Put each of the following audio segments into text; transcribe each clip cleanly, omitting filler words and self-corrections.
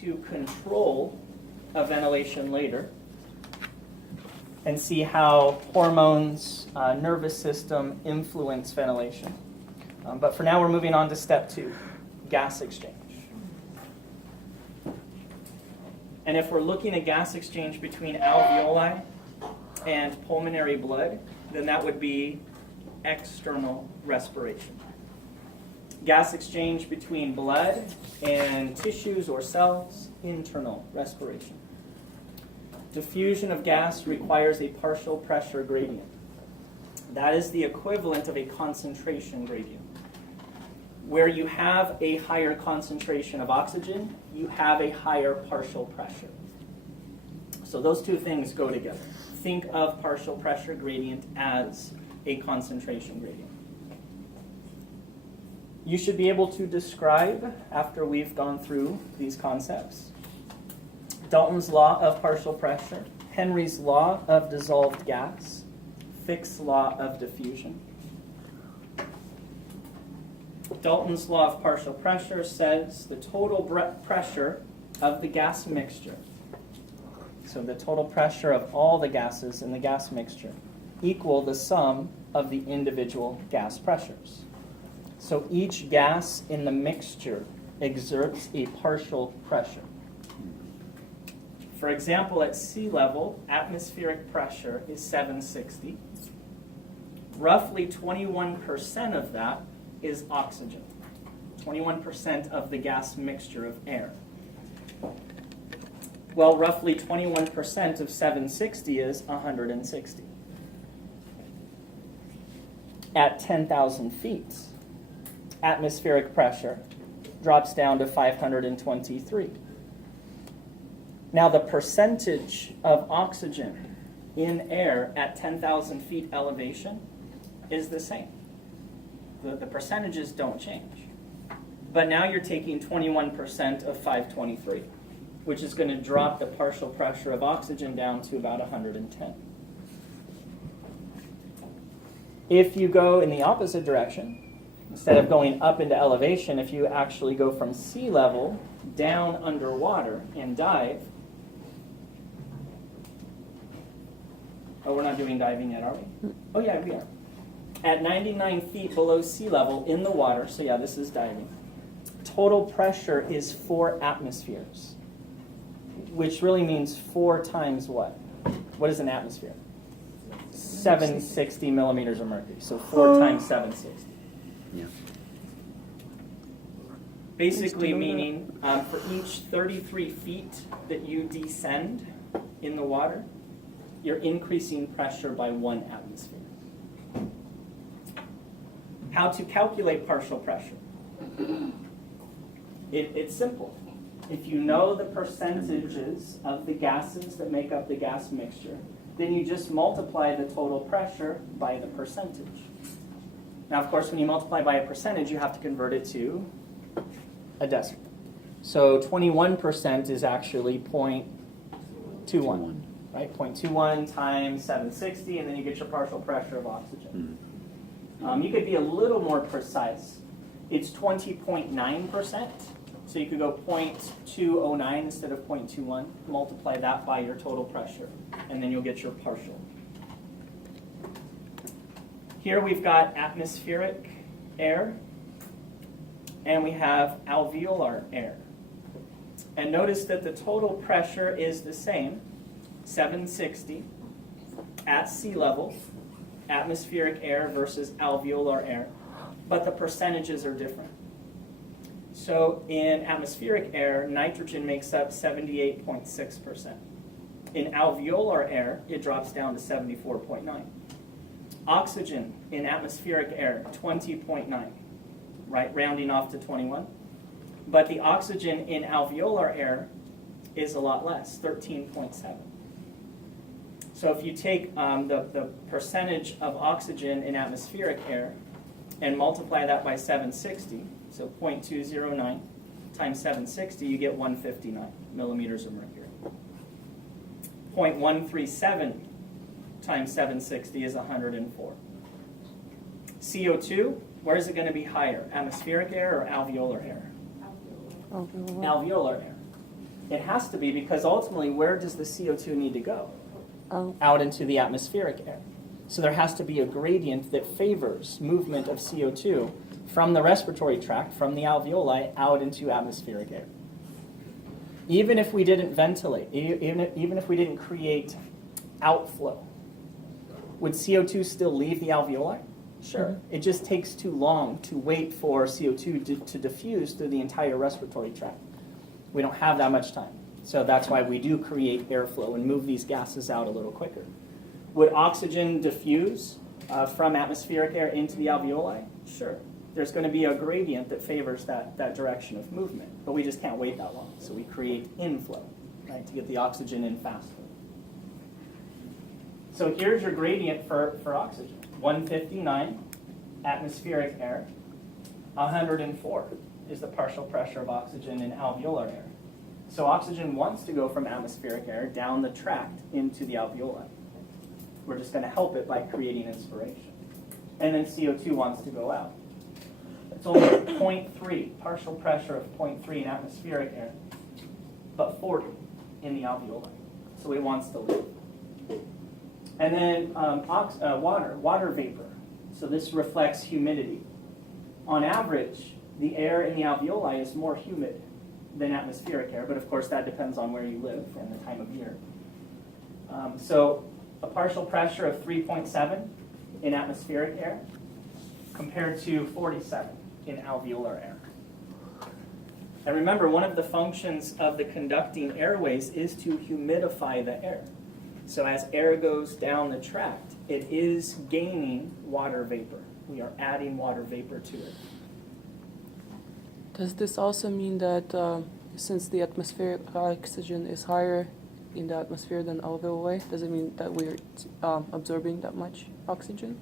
to control a ventilation later and see how hormones, nervous system influence ventilation. But for now, we're moving on to step 2, gas exchange. And if we're looking at gas exchange between alveoli and pulmonary blood, then that would be external respiration. Gas exchange between blood and tissues or cells, internal respiration. Diffusion of gas requires a partial pressure gradient. That is the equivalent of a concentration gradient. Where you have a higher concentration of oxygen, you have a higher partial pressure. So those two things go together. Think of partial pressure gradient as a concentration gradient. You should be able to describe, after we've gone through these concepts, Dalton's law of partial pressure, Henry's law of dissolved gas, Fick's law of diffusion. Dalton's law of partial pressure says the total pressure of the gas mixture, so the total pressure of all the gases in the gas mixture, equal the sum of the individual gas pressures. So each gas in the mixture exerts a partial pressure. For example, at sea level, atmospheric pressure is 760. Roughly 21% of that is oxygen, 21% of the gas mixture of air. Well, roughly 21% of 760 is 160. At 10,000 feet, atmospheric pressure drops down to 523. Now, the percentage of oxygen in air at 10,000 feet elevation is the same. The percentages don't change. But now you're taking 21% of 523, which is going to drop the partial pressure of oxygen down to about 110. If you go in the opposite direction, instead of going up into elevation, if you actually go from sea level down underwater and dive, oh, we're not doing diving yet, are we? Oh, yeah, we are. At 99 feet below sea level in the water, so yeah, this is diving, total pressure is 4 atmospheres, which really means 4 times what? What is an atmosphere? 760 millimeters of mercury, so 4 times 760. Yeah. Basically meaning for each 33 feet that you descend in the water, you're increasing pressure by 1 atmosphere. How to calculate partial pressure? It's simple. If you know the percentages of the gases that make up the gas mixture, then you just multiply the total pressure by the percentage. Now, of course, when you multiply by a percentage, you have to convert it to a decimal. So 21% is actually 0.21, right? 0.21 times 760, and then you get your partial pressure of oxygen. You could be a little more precise. It's 20.9%, so you could go 0.209 instead of 0.21. Multiply that by your total pressure, and then you'll get your partial. Here we've got atmospheric air, and we have alveolar air. And notice that the total pressure is the same, 760 at sea level, atmospheric air versus alveolar air, but the percentages are different. So in atmospheric air, nitrogen makes up 78.6%. In alveolar air, it drops down to 74.9. Oxygen in atmospheric air, 20.9, right, rounding off to 21. But the oxygen in alveolar air is a lot less, 13.7. So if you take the percentage of oxygen in atmospheric air and multiply that by 760, so 0.209 times 760, you get 159 millimeters of mercury. 0.137 times 760 is 104. CO2, where is it going to be higher, atmospheric air or alveolar air? Alveolar. Alveolar air. It has to be, because ultimately, where does the CO2 need to go? Oh. Out into the atmospheric air. So there has to be a gradient that favors movement of CO2 from the respiratory tract, from the alveoli, out into atmospheric air. Even if we didn't ventilate, even if we didn't create outflow, would CO2 still leave the alveoli? Sure. Mm-hmm. It just takes too long to wait for CO2 to diffuse through the entire respiratory tract. We don't have that much time. So that's why we do create airflow and move these gases out a little quicker. Would oxygen diffuse from atmospheric air into the alveoli? Sure. There's going to be a gradient that favors that direction of movement, but we just can't wait that long. So we create inflow, right, to get the oxygen in faster. So here's your gradient for oxygen. 159 atmospheric air, 104 is the partial pressure of oxygen in alveolar air. So oxygen wants to go from atmospheric air down the tract into the alveoli. We're just going to help it by creating inspiration. And then CO2 wants to go out. It's only 0.3, partial pressure of 0.3 in atmospheric air, but 40 in the alveoli. So it wants to leave. And then water vapor. So this reflects humidity. On average, the air in the alveoli is more humid than atmospheric air, but of course that depends on where you live and the time of year. So a partial pressure of 3.7 in atmospheric air compared to 47 in alveolar air. And remember, one of the functions of the conducting airways is to humidify the air. So as air goes down the tract, it is gaining water vapor. We are adding water vapor to it. Does this also mean that since the atmospheric oxygen is higher in the atmosphere than alveoli, does it mean that we're absorbing that much oxygen?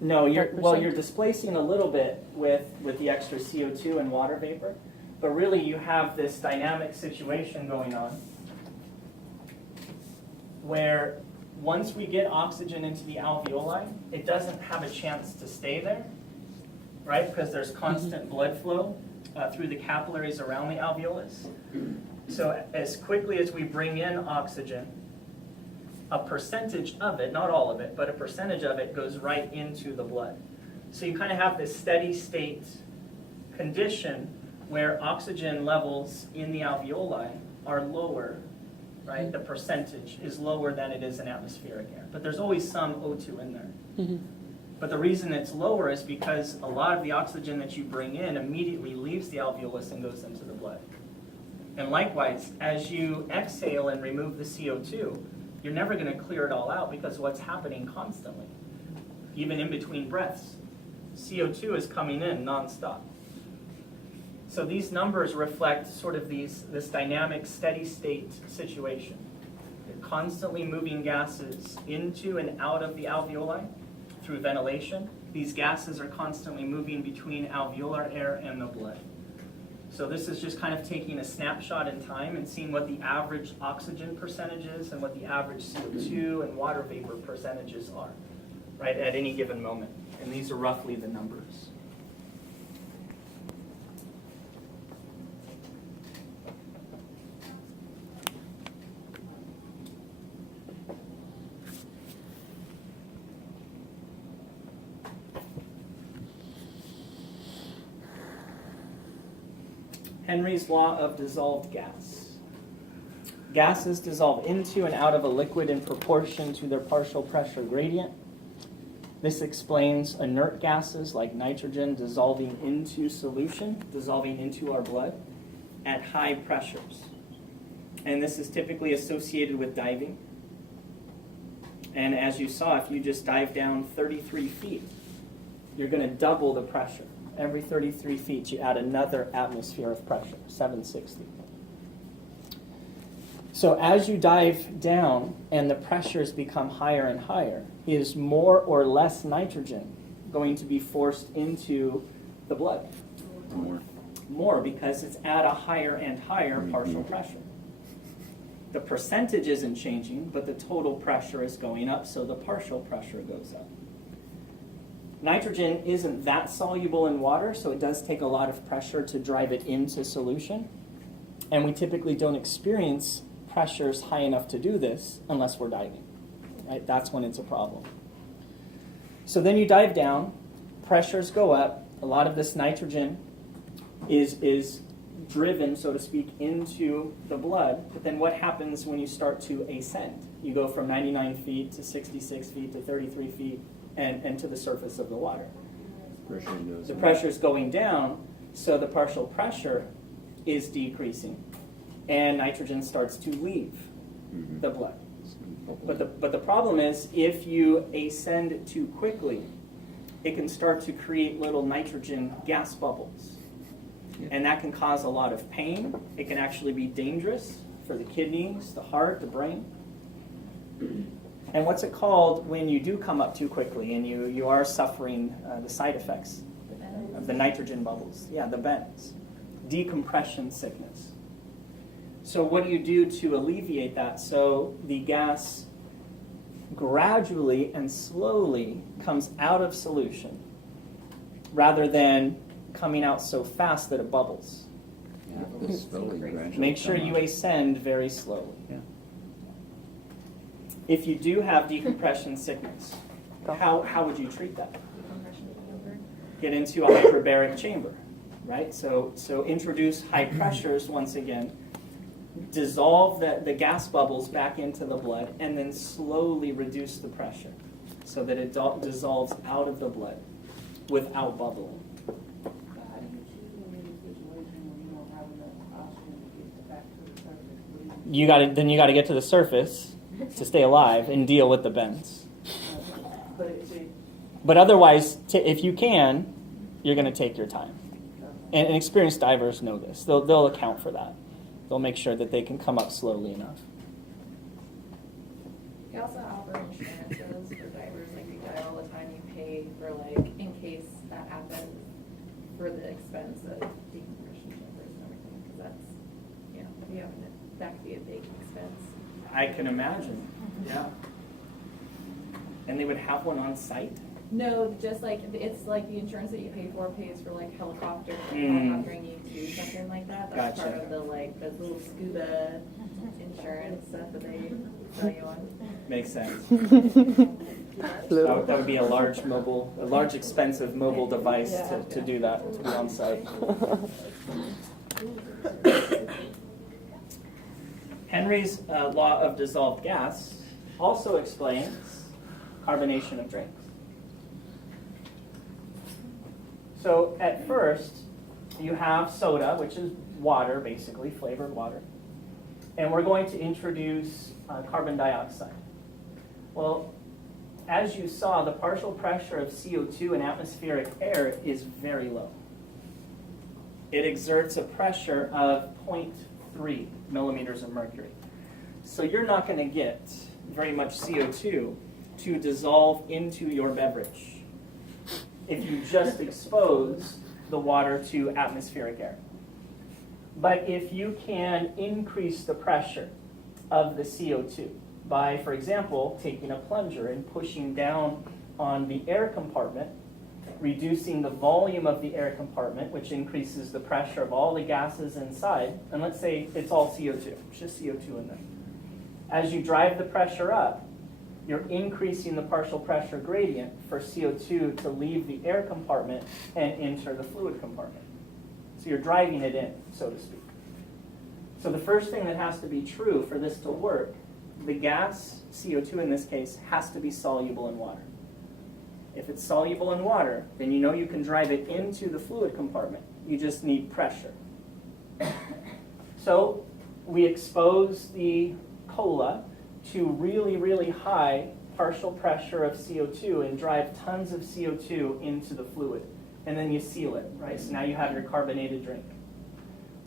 No, you're displacing a little bit with the extra CO2 and water vapor, but really you have this dynamic situation going on where once we get oxygen into the alveoli, it doesn't have a chance to stay there, right? Because there's constant blood flow through the capillaries around the alveolus. So as quickly as we bring in oxygen, a percentage of it, not all of it, but a percentage of it goes right into the blood. So you kind of have this steady state condition where oxygen levels in the alveoli are lower, right? The percentage is lower than it is in atmospheric air. But there's always some O2 in there. Mm-hmm. But the reason it's lower is because a lot of the oxygen that you bring in immediately leaves the alveolus and goes into the blood. And likewise, as you exhale and remove the CO2, you're never going to clear it all out because what's happening constantly, even in between breaths, CO2 is coming in nonstop. So these numbers reflect sort of this dynamic steady state situation. You're constantly moving gases into and out of the alveoli through ventilation. These gases are constantly moving between alveolar air and the blood. So this is just kind of taking a snapshot in time and seeing what the average oxygen percentage is and what the average CO2 and water vapor percentages are, right, at any given moment. And these are roughly the numbers. Henry's law of dissolved gas. Gases dissolve into and out of a liquid in proportion to their partial pressure gradient. This explains inert gases like nitrogen dissolving into solution, dissolving into our blood at high pressures. And this is typically associated with diving. And as you saw, if you just dive down 33 feet, you're going to double the pressure. Every 33 feet, you add another atmosphere of pressure, 760. So as you dive down and the pressures become higher and higher, is more or less nitrogen going to be forced into the blood? More, because it's at a higher and higher partial pressure. The percentage isn't changing, but the total pressure is going up, so the partial pressure goes up. Nitrogen isn't that soluble in water, so it does take a lot of pressure to drive it into solution. And we typically don't experience pressures high enough to do this unless we're diving. Right? That's when it's a problem. So then you dive down, pressures go up, a lot of this nitrogen is driven, so to speak, into the blood. But then what happens when you start to ascend? You go from 99 feet to 66 feet to 33 feet and to the surface of the water. The pressure is going down, so the partial pressure is decreasing, and nitrogen starts to leave the blood. But the problem is, if you ascend too quickly, it can start to create little nitrogen gas bubbles. And that can cause a lot of pain. It can actually be dangerous for the kidneys, the heart, the brain. And what's it called when you do come up too quickly and you are suffering the side effects of the nitrogen bubbles? Yeah, the bends. Decompression sickness. So what do you do to alleviate that? So the gas gradually and slowly comes out of solution rather than coming out so fast that it bubbles. Make sure you ascend very slowly. Yeah. If you do have decompression sickness, how would you treat that? Get into a hyperbaric chamber, right? So introduce high pressures once again, dissolve the gas bubbles back into the blood, and then slowly reduce the pressure so that it dissolves out of the blood without bubbling. How do you choose when you're in a situation where you don't have enough oxygen to get back to the surface? Then you got to get to the surface to stay alive and deal with the bends. But otherwise, if you can, you're going to take your time. And experienced divers know this. They'll account for that. They'll make sure that they can come up slowly enough. You also offer insurances for divers, like you dive all the time, you pay for like, in case that happens, for the expense of decompression chambers and everything, because that's, you know, if you have, that could be a big expense. I can imagine, yeah. And they would have one on site? No, just like, it's like the insurance that you pay for pays for like helicopter, helicoptering you to something like that. That's Gotcha. part of the like, the little scuba insurance stuff that they sell you on. Makes sense. Little. That would be a large expensive mobile device to do that, to be on site. Henry's law of dissolved gas also explains carbonation of drinks. So at first, you have soda, which is water, basically, flavored water. And we're going to introduce carbon dioxide. Well, as you saw, the partial pressure of CO2 in atmospheric air is very low. It exerts a pressure of 0.3 millimeters of mercury. So you're not going to get very much CO2 to dissolve into your beverage if you just expose the water to atmospheric air. But if you can increase the pressure of the CO2 by, for example, taking a plunger and pushing down on the air compartment, reducing the volume of the air compartment, which increases the pressure of all the gases inside, and let's say it's all CO2, it's just CO2 in there. As you drive the pressure up, you're increasing the partial pressure gradient for CO2 to leave the air compartment and enter the fluid compartment. So you're driving it in, so to speak. So the first thing that has to be true for this to work, the gas, CO2 in this case, has to be soluble in water. If it's soluble in water, then you know you can drive it into the fluid compartment. You just need pressure. So we expose the cola to really, really high partial pressure of CO2 and drive tons of CO2 into the fluid. And then you seal it, right? So now you have your carbonated drink.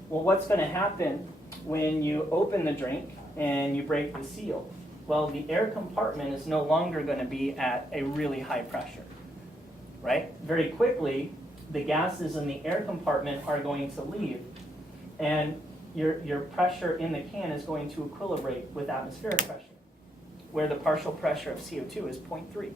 Well, what's going to happen when you open the drink and you break the seal? Well, the air compartment is no longer going to be at a really high pressure, right? Very quickly, the gases in the air compartment are going to leave, and your pressure in the can is going to equilibrate with atmospheric pressure, where the partial pressure of CO2 is 0.3.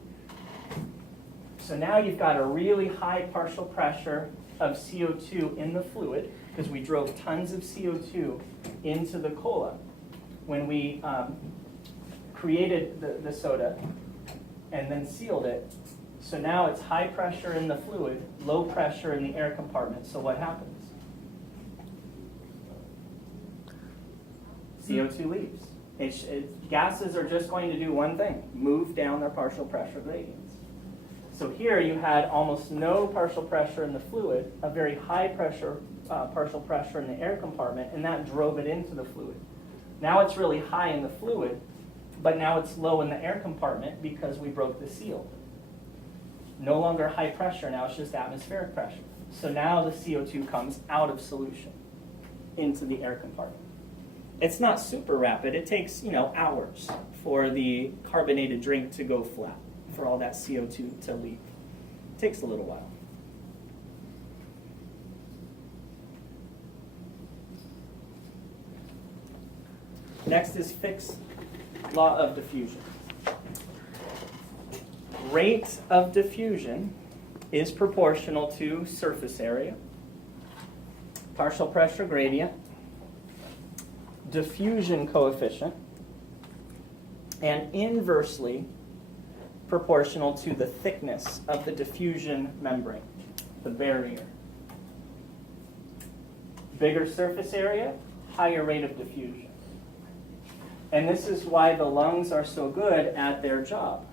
So now you've got a really high partial pressure of CO2 in the fluid, because we drove tons of CO2 into the cola when we created the soda and then sealed it. So now it's high pressure in the fluid, low pressure in the air compartment. So what happens? CO2 leaves. Gases are just going to do one thing, move down their partial pressure gradients. So here you had almost no partial pressure in the fluid, a very high pressure, partial pressure in the air compartment, and that drove it into the fluid. Now it's really high in the fluid, but now it's low in the air compartment because we broke the seal. No longer high pressure, now it's just atmospheric pressure. So now the CO2 comes out of solution into the air compartment. It's not super rapid. It takes, hours for the carbonated drink to go flat, for all that CO2 to leave. It takes a little while. Next is Fick's law of diffusion. Rate of diffusion is proportional to surface area, partial pressure gradient, diffusion coefficient, and inversely proportional to the thickness of the diffusion membrane, the barrier. Bigger surface area, higher rate of diffusion. And this is why the lungs are so good at their job.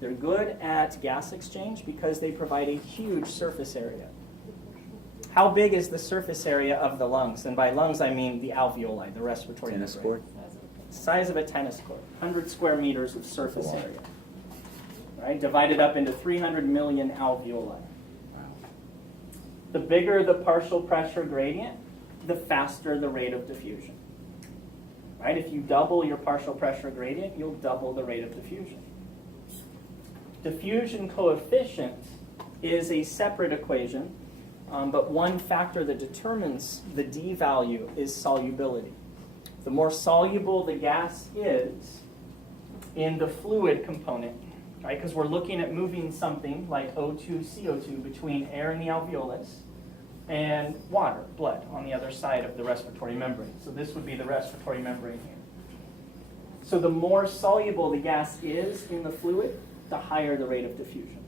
They're good at gas exchange because they provide a huge surface area. How big is the surface area of the lungs? And by lungs, I mean the alveoli, the respiratory Tennis membrane. court. Size of a tennis court, 100 square meters of surface area. Right? Divided up into 300 million alveoli. The bigger the partial pressure gradient, the faster the rate of diffusion. Right? If you double your partial pressure gradient, you'll double the rate of diffusion. Diffusion coefficient is a separate equation, but one factor that determines the D value is solubility. The more soluble the gas is in the fluid component, right? Because we're looking at moving something like O2, CO2 between air in the alveolus and water, blood, on the other side of the respiratory membrane. So this would be the respiratory membrane here. So the more soluble the gas is in the fluid, the higher the rate of diffusion.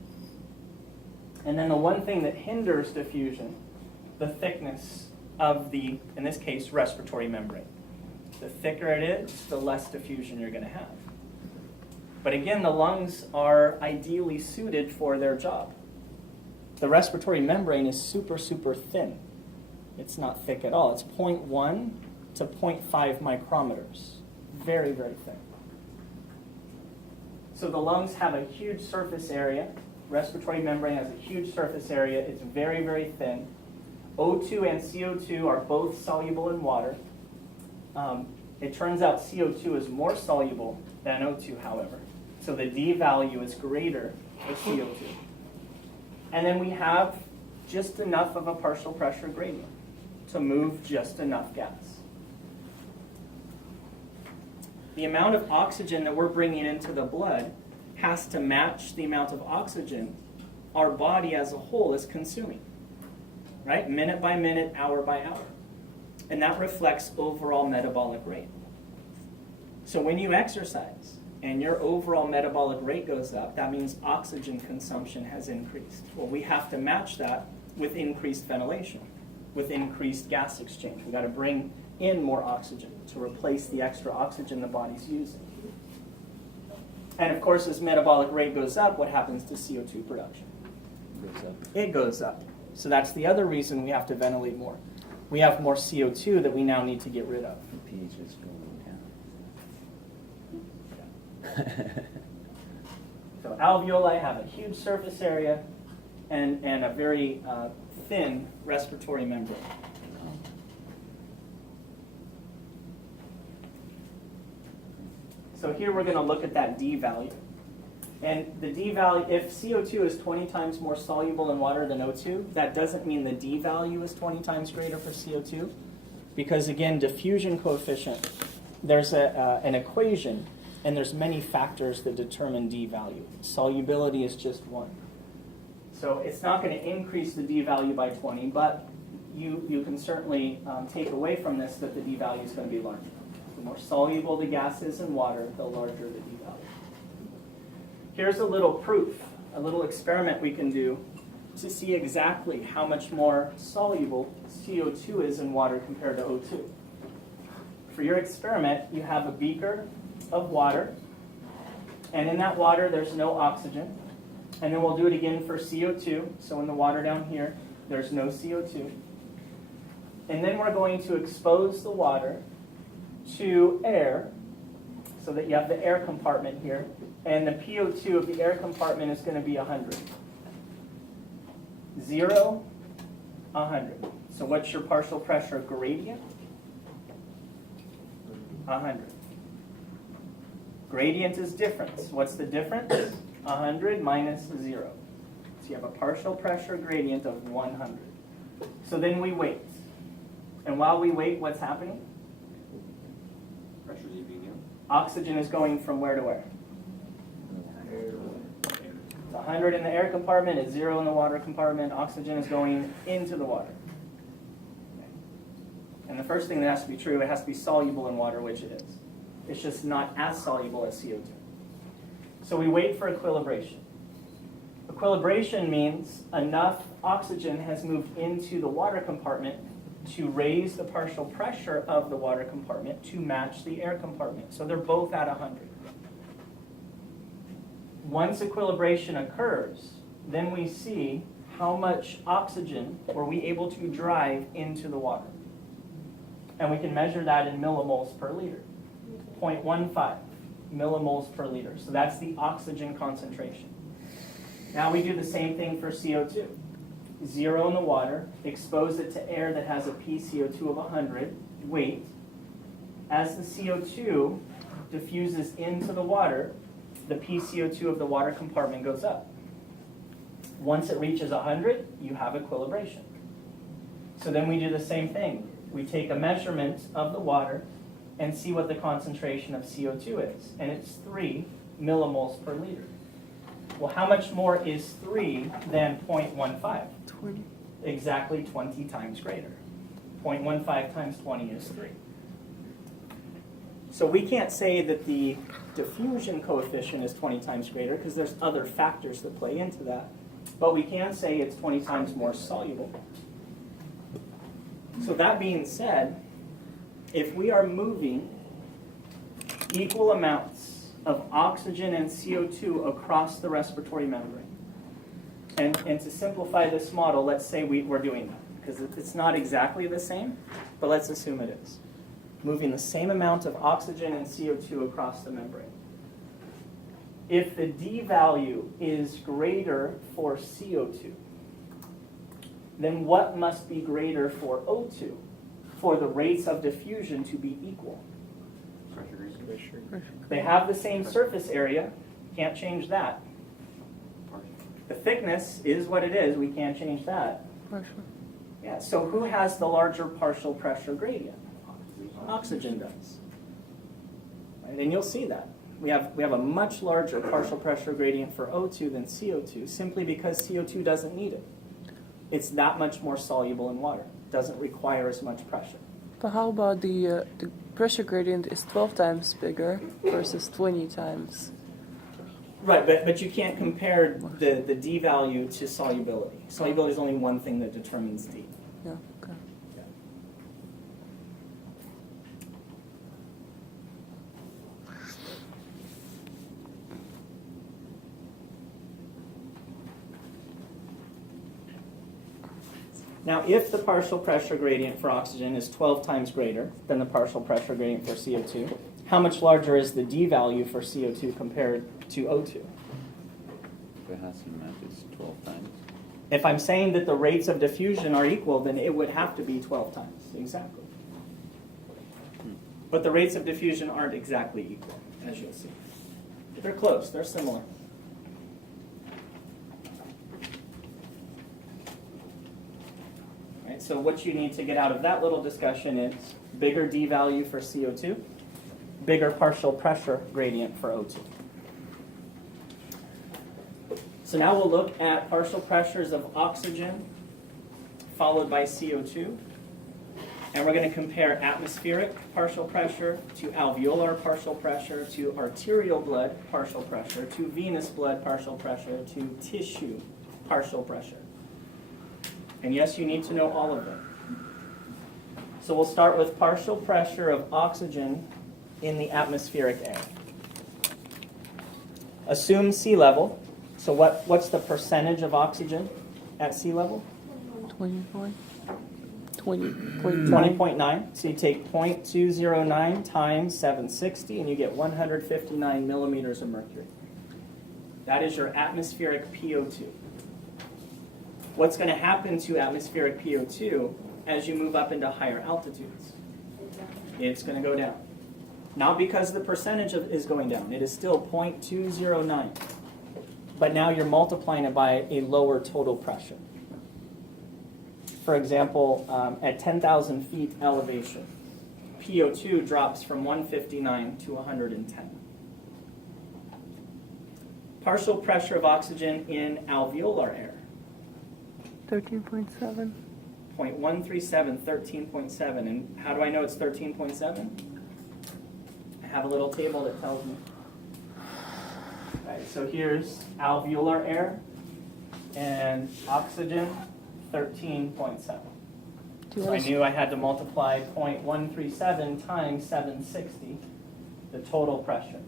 And then the one thing that hinders diffusion, the thickness of the, in this case, respiratory membrane. The thicker it is, the less diffusion you're going to have. But again, the lungs are ideally suited for their job. The respiratory membrane is super, super thin. It's not thick at all. It's 0.1 to 0.5 micrometers. Very, very thin. So the lungs have a huge surface area. Respiratory membrane has a huge surface area. It's very, very thin. O2 and CO2 are both soluble in water. It turns out CO2 is more soluble than O2, however. So the D value is greater for CO2. And then we have just enough of a partial pressure gradient to move just enough gas. The amount of oxygen that we're bringing into the blood has to match the amount of oxygen our body as a whole is consuming, right? Minute by minute, hour by hour. And that reflects overall metabolic rate. So when you exercise and your overall metabolic rate goes up, that means oxygen consumption has increased. Well, we have to match that with increased ventilation, with increased gas exchange. We've got to bring in more oxygen to replace the extra oxygen the body's using. And of course, as metabolic rate goes up, what happens to CO2 production? Goes up. It goes up. So that's the other reason we have to ventilate more. We have more CO2 that we now need to get rid of. The pH is going down. So alveoli have a huge surface area and a very thin respiratory membrane. So here we're going to look at that D value. And the D value, if CO2 is 20 times more soluble in water than O2, that doesn't mean the D value is 20 times greater for CO2. Because again, diffusion coefficient, there's an equation, and there's many factors that determine D value. Solubility is just one. So it's not going to increase the D value by 20, but you can certainly take away from this that the d-value is going to be larger. The more soluble the gas is in water, the larger the d-value. Here's a little proof, a little experiment we can do to see exactly how much more soluble CO2 is in water compared to O2. For your experiment, you have a beaker of water, and in that water there's no oxygen. And then we'll do it again for CO2. So in the water down here, there's no CO2. And then we're going to expose the water to air, so that you have the air compartment here. And the PO2 of the air compartment is going to be 100. 0, 100. So what's your partial pressure gradient? 100. Gradient is difference. What's the difference? 100 minus 0. So you have a partial pressure gradient of 100. So then we wait. And while we wait, what's happening? Pressure's evening Oxygen is going from where to where? out. It's 100 in the air compartment, it's 0 in the water compartment. Oxygen is going into the water. And the first thing that has to be true, it has to be soluble in water, which it is. It's just not as soluble as CO2. So we wait for equilibration. Equilibration means enough oxygen has moved into the water compartment to raise the partial pressure of the water compartment to match the air compartment. So they're both at 100. Once equilibration occurs, then we see how much oxygen were we able to drive into the water. And we can measure that in millimoles per liter. 0.15 millimoles per liter. So that's the oxygen concentration. Now we do the same thing for CO2. 0 in the water, expose it to air that has a PCO2 of 100, wait. As the CO2 diffuses into the water, the PCO2 of the water compartment goes up. Once it reaches 100, you have equilibration. So then we do the same thing. We take a measurement of the water and see what the concentration of CO2 is. And it's 3 millimoles per liter. Well, how much more is 3 than 0.15? 20. Exactly 20 times greater. 0.15 times 20 is 3. So we can't say that the diffusion coefficient is 20 times greater because there's other factors that play into that. But we can say it's 20 times more soluble. So that being said, if we are moving equal amounts of oxygen and CO2 across the respiratory membrane, and to simplify this model, let's say we're doing that, because it's not exactly the same, but let's assume it is. Moving the same amount of oxygen and CO2 across the membrane. If the D value is greater for CO2, then what must be greater for O2 for the rates of diffusion to be equal? Pressure. They have the same surface area, can't change that. The thickness is what it is, we can't change that. Pressure. Yeah, so who has the larger partial pressure gradient? Oxygen does. Right, and you'll see that. We have a much larger partial pressure gradient for O2 than CO2, simply because CO2 doesn't need it. It's that much more soluble in water. Doesn't require as much pressure. But how about the pressure gradient is 12 times bigger versus 20 times? Right, but you can't compare the D value to solubility. Solubility is only one thing that determines D. Yeah, okay. Now, if the partial pressure gradient for oxygen is 12 times greater than the partial pressure gradient for CO2, how much larger is the D value for CO2 compared to O2? The Hassen map is 12 times. If I'm saying that the rates of diffusion are equal, then it would have to be 12 times, exactly. But the rates of diffusion aren't exactly equal, as you'll see. They're close, they're similar. Right, so what you need to get out of that little discussion is bigger D value for CO2, bigger partial pressure gradient for O2. So now we'll look at partial pressures of oxygen, followed by CO2. And we're going to compare atmospheric partial pressure to alveolar partial pressure to arterial blood partial pressure to venous blood partial pressure to tissue partial pressure. And yes, you need to know all of them. So we'll start with partial pressure of oxygen in the atmospheric air. Assume sea level. So what's the percentage of oxygen at sea level? 20.9. 20.9. So you take 0.209 times 760 and you get 159 millimeters of mercury. That is your atmospheric PO2. What's going to happen to atmospheric PO2 as you move up into higher altitudes? It's going to go down. Not because the percentage is going down. It is still 0.209. But now you're multiplying it by a lower total pressure. For example, at 10,000 feet elevation, PO2 drops from 159 to 110. Partial pressure of oxygen in alveolar air. 13.7. 0.137, 13.7. And how do I know it's 13.7? I have a little table that tells me. Okay, so here's alveolar air and oxygen, 13.7. So I knew I had to multiply 0.137 times 760, the total pressure.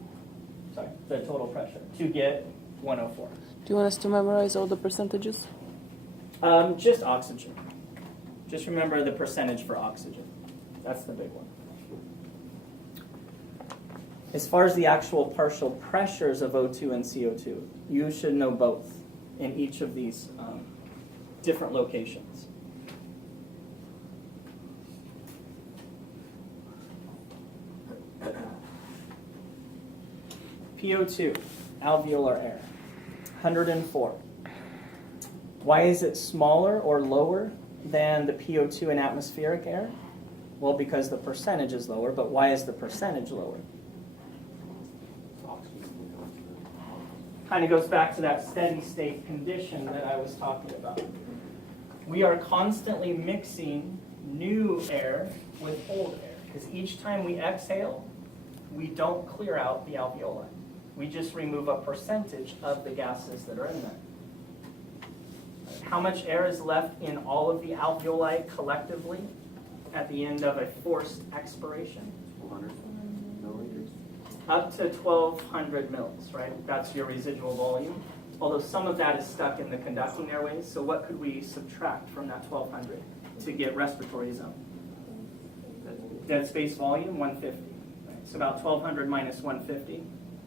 Sorry, the total pressure, to get 104. Do you want us to memorize all the percentages? Just oxygen. Just remember the percentage for oxygen. That's the big one. As far as the actual partial pressures of O2 and CO2, you should know both in each of these different locations. PO2, alveolar air, 104. Why is it smaller or lower than the PO2 in atmospheric air? Well, because the percentage is lower, but why is the percentage lower? Kind of goes back to that steady state condition that I was talking about. We are constantly mixing new air with old air, because each time we exhale, we don't clear out the alveoli. We just remove a percentage of the gases that are in there. How much air is left in all of the alveoli collectively at the end of a forced expiration? 400 milliliters. Up to 1,200 mils, right? That's your residual volume. Although some of that is stuck in the conducting airways, so what could we subtract from that 1,200 to get respiratory zone? Dead space volume, 150. Right? So about 1,200 minus 150.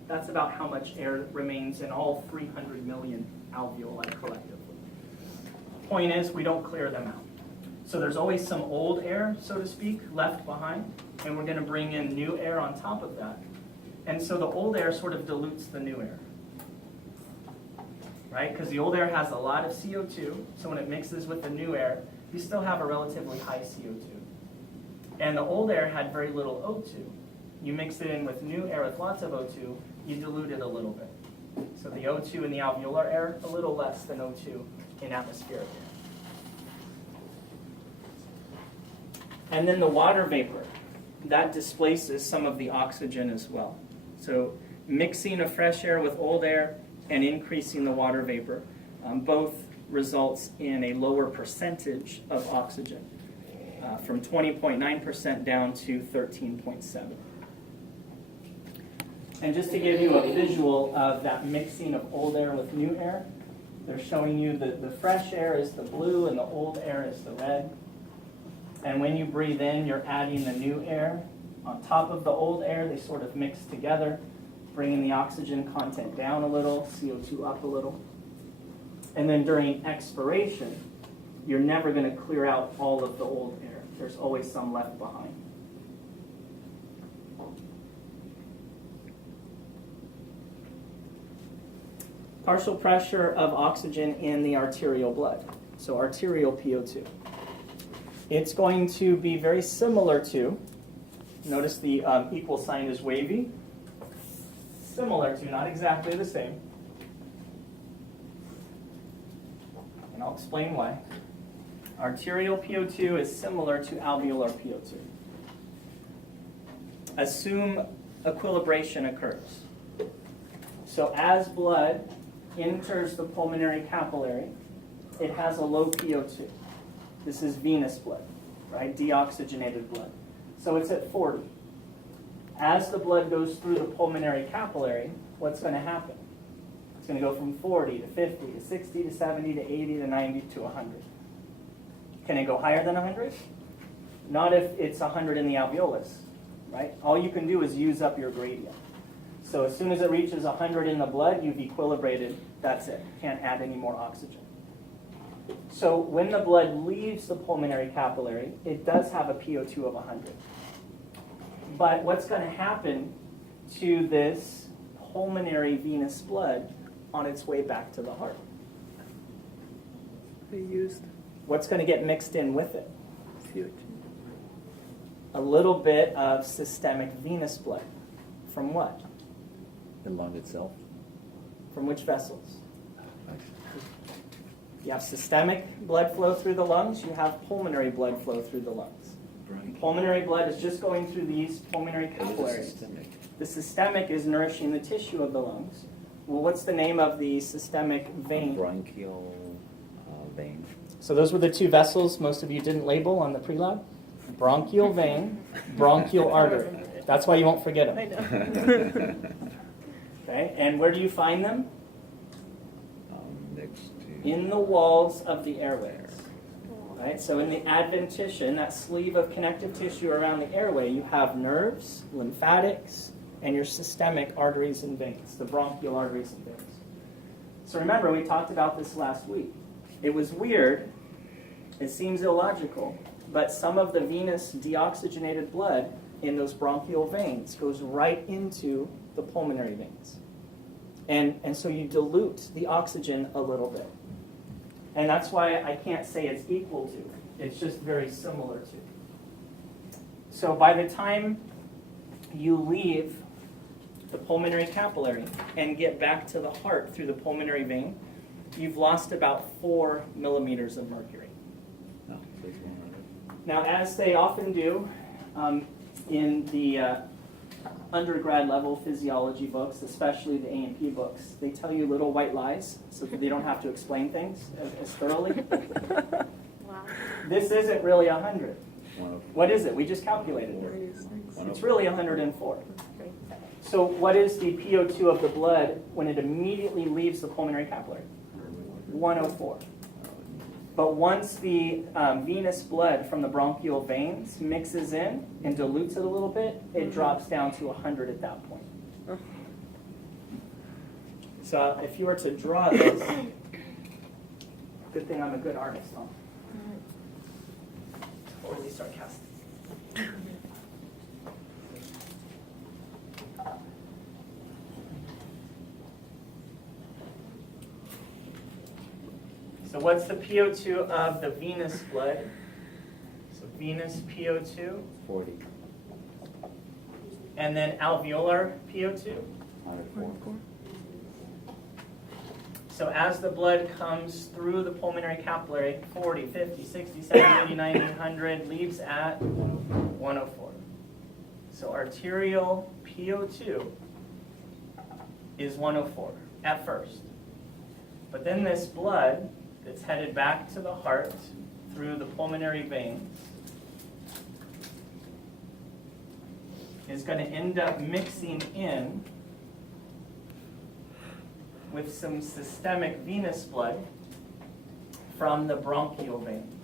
That's about how much air remains in all 300 million alveoli collectively. Point is, we don't clear them out. So there's always some old air, so to speak, left behind, and we're going to bring in new air on top of that. And so the old air sort of dilutes the new air, right? Because the old air has a lot of CO2, so when it mixes with the new air, you still have a relatively high CO2. And the old air had very little O2. You mix it in with new air with lots of O2, you dilute it a little bit. So the O2 in the alveolar air, a little less than O2 in atmospheric air. And then the water vapor, that displaces some of the oxygen as well. So mixing of fresh air with old air and increasing the water vapor both results in a lower percentage of oxygen, from 20.9% down to 13.7%. And just to give you a visual of that mixing of old air with new air, they're showing you that the fresh air is the blue and the old air is the red. And when you breathe in, you're adding the new air on top of the old air. They sort of mix together, bringing the oxygen content down a little, CO2 up a little. And then during expiration, you're never going to clear out all of the old air. There's always some left behind. Partial pressure of oxygen in the arterial blood, so arterial PO2. It's going to be very similar to, notice the equal sign is wavy, similar to, not exactly the same. And I'll explain why. Arterial PO2 is similar to alveolar PO2. Assume equilibration occurs. So as blood enters the pulmonary capillary, it has a low PO2. This is venous blood, right? Deoxygenated blood. So it's at 40. As the blood goes through the pulmonary capillary, what's going to happen? It's going to go from 40 to 50 to 60 to 70 to 80 to 90 to 100. Can it go higher than 100? Not if it's 100 in the alveolus, right? All you can do is use up your gradient. So as soon as it reaches 100 in the blood, you've equilibrated. That's it. Can't add any more oxygen. So when the blood leaves the pulmonary capillary, it does have a PO2 of 100. But what's going to happen to this pulmonary venous blood on its way back to the heart? They used What's going to get mixed in with it? CO2. A little bit of systemic venous blood. From what? The lung itself? From which vessels? You have systemic blood flow through the lungs. You have pulmonary blood flow through the lungs. Pulmonary blood is just going through these pulmonary capillaries. The systemic is nourishing the tissue of the lungs. Well, what's the name of the systemic vein? Bronchial vein. So those were the two vessels most of you didn't label on the pre-lab. Bronchial vein, bronchial artery. That's why you won't forget them. I know. Okay, and where do you find them? Next to... In the walls of the airways. Right? So in the adventition, that sleeve of connective tissue around the airway, you have nerves, lymphatics, and your systemic arteries and veins, the bronchial arteries and veins. So remember, we talked about this last week. It was weird, it seems illogical, but some of the venous deoxygenated blood in those bronchial veins goes right into the pulmonary veins. And so you dilute the oxygen a little bit. And that's why I can't say it's equal to. It's just very similar to. So by the time you leave the pulmonary capillary and get back to the heart through the pulmonary vein, you've lost about 4 millimeters of mercury. No, there's one other. Now, as they often do in the undergrad level physiology books, especially the A&P books, they tell you little white lies so that they don't have to explain things as thoroughly. Wow. This isn't really 100. 104. What is it? We just calculated it. 104. It's really 104. So what is the PO2 of the blood when it immediately leaves the pulmonary capillary? 104. But once the venous blood from the bronchial veins mixes in and dilutes it a little bit, it drops down to 100 at that point. So if you were to draw this, good thing I'm a good artist, huh? Totally sarcastic. So what's the PO2 of the venous blood? So venous PO2. 40. And then alveolar PO2. 104. So as the blood comes through the pulmonary capillary, 40, 50, 60, 70, 80, 90, 100, leaves at 104. So arterial PO2 is 104 at first. But then this blood that's headed back to the heart through the pulmonary veins is going to end up mixing in with some systemic venous blood from the bronchial veins.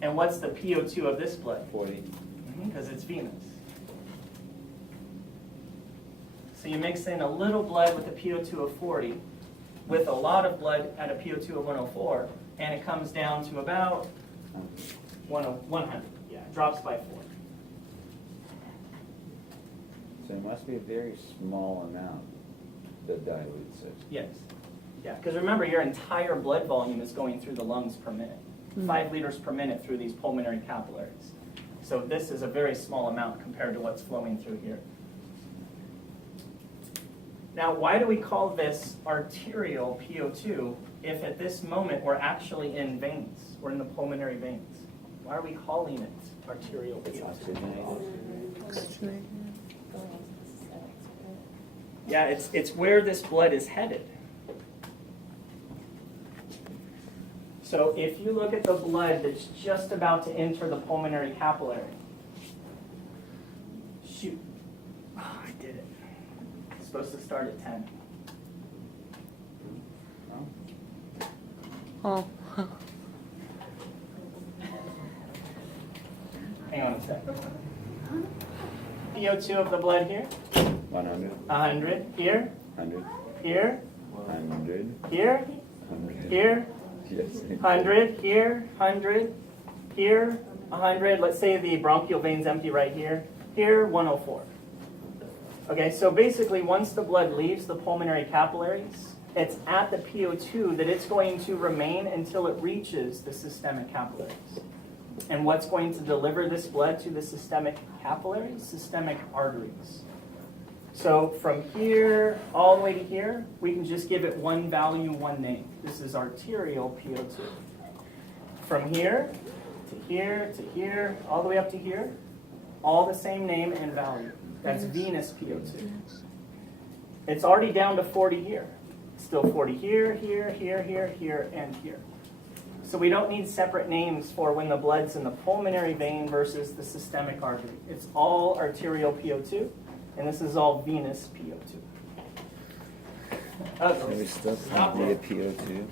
And what's the PO2 of this blood? 40. Because it's venous. So you mix in a little blood with a PO2 of 40 with a lot of blood at a PO2 of 104, and it comes down to about 100. Yeah, it drops by 4. So it must be a very small amount that dilutes it. Yes. Yeah, because remember, your entire blood volume is going through the lungs per minute. 5 liters per minute through these pulmonary capillaries. So this is a very small amount compared to what's flowing through here. Now, why do we call this arterial PO2 if at this moment we're actually in veins? We're in the pulmonary veins. Why are we calling it arterial It's PO2? oxygenated. Yeah, it's where this blood is headed. So if you look at the blood that's just about to enter the pulmonary capillary, shoot, oh, I did it. It's supposed to start at 10. Oh, Oh. Hang on a sec. PO2 of the blood here, 100, 100, here, 100, here, 100, here, 100. here, Yes. 100, here, 100, here, 100. Let's say the bronchial vein's empty right here. Here, 104. Okay, so basically once the blood leaves the pulmonary capillaries, it's at the PO2 that it's going to remain until it reaches the systemic capillaries. And what's going to deliver this blood to the systemic capillaries? Systemic arteries. So from here all the way to here, we can just give it one value, one name. This is arterial PO2. From here to here to here, all the way up to here, all the same name and value. That's venous PO2. It's already down to 40 here. Still 40 here, here, here, here, here, and here. So we don't need separate names for when the blood's in the pulmonary vein versus the systemic artery. It's all arterial PO2. And this is all venous PO2. So we still can't be a PO2.